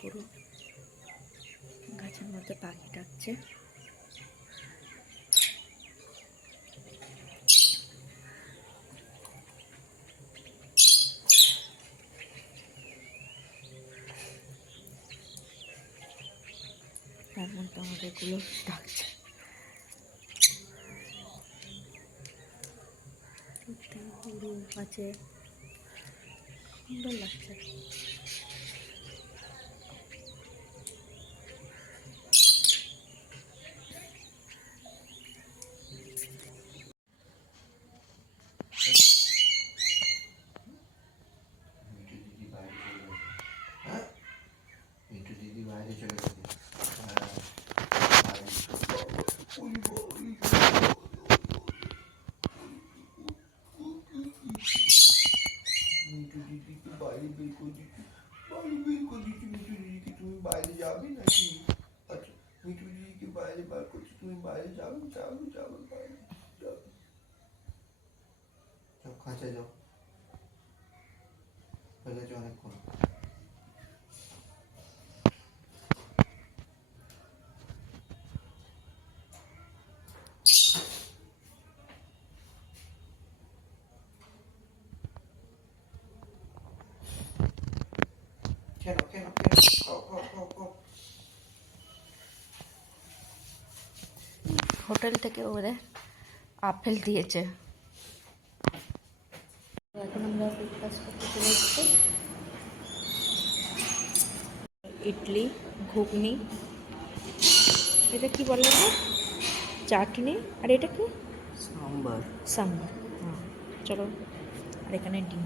পুরো গাছের মধ্যে পাখি ডাকছে। তার মধ্যে আমাদের এগুলো ডাকছে। গরু আছে, সুন্দর লাগছে। তুমি বাইরে যাবে নাকি? আচ্ছা, মিঠু দিদিকে বাইরে বার করছি, তুমি বাইরে যাবে যাবে যাবে বাইরে যাবে। যাও খাঁচায় যাও, হয়ে গেছে অনেকক্ষণ। কেন কেন কেন খাও খাও খাও খাও। হোটেল থেকে ওদের আপেল দিয়েছে। এখন আমরা ব্রেকফাস্ট করতে চলে এসেছি। ইডলি, ঘুগনি, এটা কি বলে না, চাটনি, আর এটা কি সাম্বার। সাম্বার। হ্যাঁ চলো, আর এখানে ডিম।